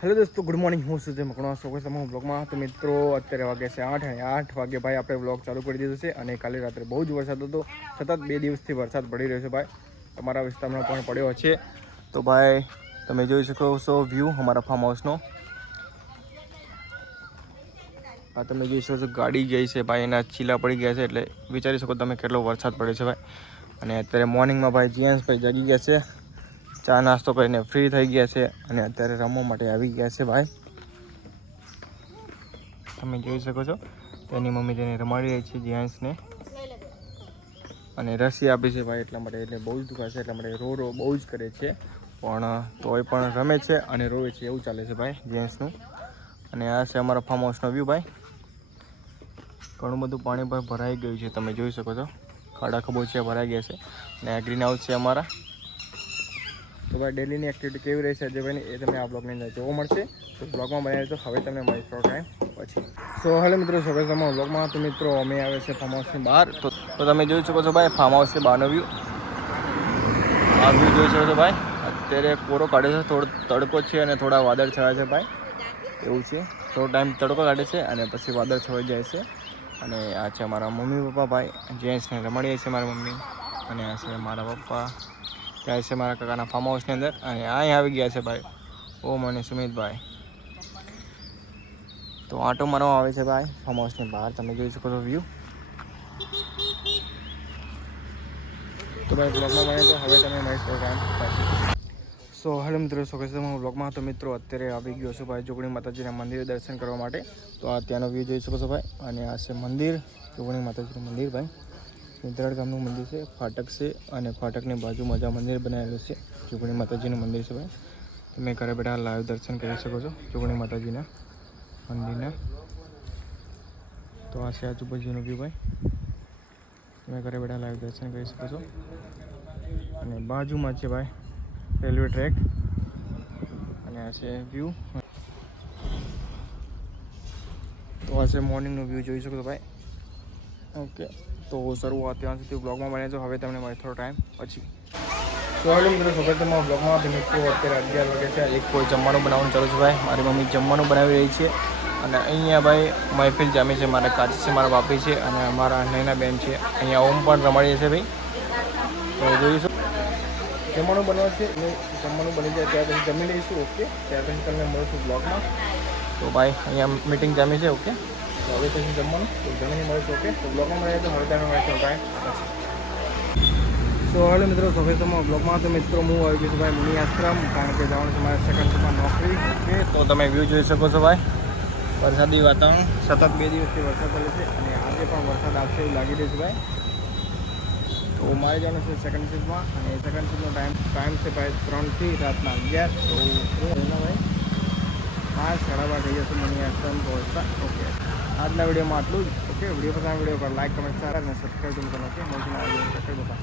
Hello દોસ્તો, good morning. હું સુજય મકવાણા સ્વાગત છે તમારું બ્લોગમાં. તો મિત્રો અત્યારે વાગે છે 8 અને 8 વાગે ભાઈ આપણે બ્લોગ ચાલુ કરી દીધો છે. અને કાલે રાત્રે બહુ જ વરસાદ હતો, સતત 2 દિવસથી વરસાદ પડી રહ્યો છે ભાઈ. તમારા વિસ્તારમાં પણ પડ્યો છે. તો ભાઈ તમે જોઈ શકો છો વ્યૂ અમારા ફાર્મ હાઉસનો. આ તમે જોઈ શકો છો ગાડી ગઈ છે ભાઈ, એના ચીલા પડી ગયા છે, એટલે વિચારી શકો તમે કેટલો વરસાદ પડે છે ભાઈ. અને અત્યારે મોર્નિંગમાં ભાઈ જીએન્સભાઈ જાગી ગયા છે, ચા નાસ્તો કરીને ફ્રી થઈ ગયા છે અને અત્યારે રમવા માટે આવી ગયા છે ભાઈ. તમે જોઈ શકો છો તેની મમ્મી તેને રમાડી રહી છે જીયાંશને, અને રસી આપી છે ભાઈ, એટલા માટે એટલે બહુ જ દુખા છે, એટલા માટે રો બહુ જ કરે છે, પણ તોય પણ રમે છે અને રોવે છે, એવું ચાલે છે ભાઈ જીયાંશનું. અને આ છે અમારો ફાર્મ હાઉસનો વ્યૂ ભાઈ. ઘણું બધું પાણી પર ભરાઈ ગયું છે, તમે જોઈ શકો છો ખાડા ખબોચિયા ભરાઈ ગયા છે. અને આ ગ્રીન હાઉસ છે અમારા. તો ભાઈ ડેલીની એક્ટિવિટી કેવી રહેશે અજયભાઈની એ તમે આ બ્લોગની અંદર જોવા મળશે. તો બ્લોગમાં બનાવી તો હવે તમને મળીશ થોડો ટાઈમ પછી. સો હેલો મિત્રો, સ્વાગત છે બ્લોગમાં. તો મિત્રો અમે આવે છે ફાર્મ હાઉસની બહાર. તો તમે જોઈ શકો છો ભાઈ ફાર્મ હાઉસની બહારનો વ્યૂ. આ વ્યૂ જોઈ શકો છો ભાઈ. અત્યારે કોરો કાઢે છે, થોડો તડકો છે અને થોડા વાદળ છવાય છે ભાઈ, એવું છે. થોડો ટાઈમ તડકો કાઢે છે અને પછી વાદળ છવાઈ જાય છે. અને આ છે મારા મમ્મી પપ્પા ભાઈ, જેન્ટ્સને રમાડીએ છે મારા મમ્મી. અને આ છે મારા પપ્પા, ત્યાં છે મારા કાકાના ફાર્મ હાઉસની અંદર. અને અહીં આવી ગયા છે ભાઈ ઓમ અને સુમિતભાઈ. તો આટો મારવા આવે છે ભાઈ ફાર્મ હાઉસની બહાર, તમે જોઈ શકો છો વ્યૂ. તો ભાઈ બ્લોગમાં બને તો હવે તમે મળીશ પ્રોગ્રામ પાછી. સો હેલો મિત્રો, સ્વાગત છે હું બ્લોગમાં. તો મિત્રો અત્યારે આવી ગયો છું ભાઈ જોગણી માતાજીના મંદિરે દર્શન કરવા માટે. તો આ ત્યાંનો વ્યૂ જોઈ શકો છો ભાઈ. અને આ છે મંદિર, જોગણી માતાજીનું મંદિર ભાઈ. મિત્રાળ ગામનું મંદિર છે, ફાટક છે અને ફાટકની બાજુમાં જ આ મંદિર બનાવેલું છે. જોગણી માતાજીનું મંદિર છે ભાઈ. તમે ઘરે બેઠા લાઈવ દર્શન કરી શકો છો જોગણી માતાજીના મંદિરના. તો આ છે આજુબાજુનો વ્યૂ ભાઈ, તમે ઘરે બેઠા લાઈવ દર્શન કરી શકો છો. અને બાજુમાં છે ભાઈ રેલવે ટ્રેક. અને આ છે વ્યૂ. તો આ છે મોર્નિંગનો વ્યૂ જોઈ શકો છો ભાઈ. ઓકે, તો શરૂઆત ત્યાં સુધી બ્લોગમાં બને તો હવે તમને મળે થોડો ટાઈમ પછી. સો હેલો મિત્રો, સ્વાગત છે બ્લોગમાં. તો મિત્રો અત્યારે 11 વાગે છે. એક કોઈ જમવાનું બનાવવાનું ચાલુ છે ભાઈ. મારી મમ્મી જમવાનું બનાવી રહી છે. અને અહીંયા ભાઈ મહેફિલ જામી છે. મારા કાચી છે, મારા બાપી છે અને મારા નૈના બેન છે. અહીંયા ઓમ પણ રમાડીએ છે ભાઈ. તો જોઈશું જમવાનું બનાવશે, જમવાનું બની જાય ત્યાર પછી જમી લઈશું. ઓકે, ત્યાર પછી તમને મળીશું બ્લોગમાં. તો ભાઈ અહીંયા મીટિંગ જામી છે. ઓકે, તો હવે પછી જમવાનું તો જમીને મળીશું. ઓકે, તો બ્લોગમાં મળીએ તો હવે તમે મળીશું ટાઈમ. સો હેલો મિત્રો, સ્વાગત છે બ્લોગમાં. તો મિત્રો હું આવી ગયો છું ભાઈ મુનિ આશ્રમ, કારણ કે જવાનું છે મારે સેકન્ડ શિફ્ટમાં નોકરી. ઓકે, તો તમે વ્યૂ જોઈ શકો છો ભાઈ. વરસાદી વાતાવરણ, સતત 2 દિવસથી વરસાદ ચાલે છે અને આજે પણ વરસાદ આવશે એવું લાગી રહ્યું છે ભાઈ. તો મારે જવાનું છે સેકન્ડ શિફ્ટમાં અને સેકન્ડ શિફ્ટનો ટાઈમ છે ભાઈ 3 થી રાતના 11. તો હું ભાઈ 5:30 થઈ જશે મુનિ આશ્રમ પહોંચતા. ઓકે, આજના વિડીયોમાં આટલું જ. ઓકે, વિડીયો પસંદ વિડીયો પર લાઈક, કમેન્ટ, શેર અને સબસ્ક્રાઈબ કરો. ઓકે, મોટી આવી સબસ્ક્રાઈબ બતા.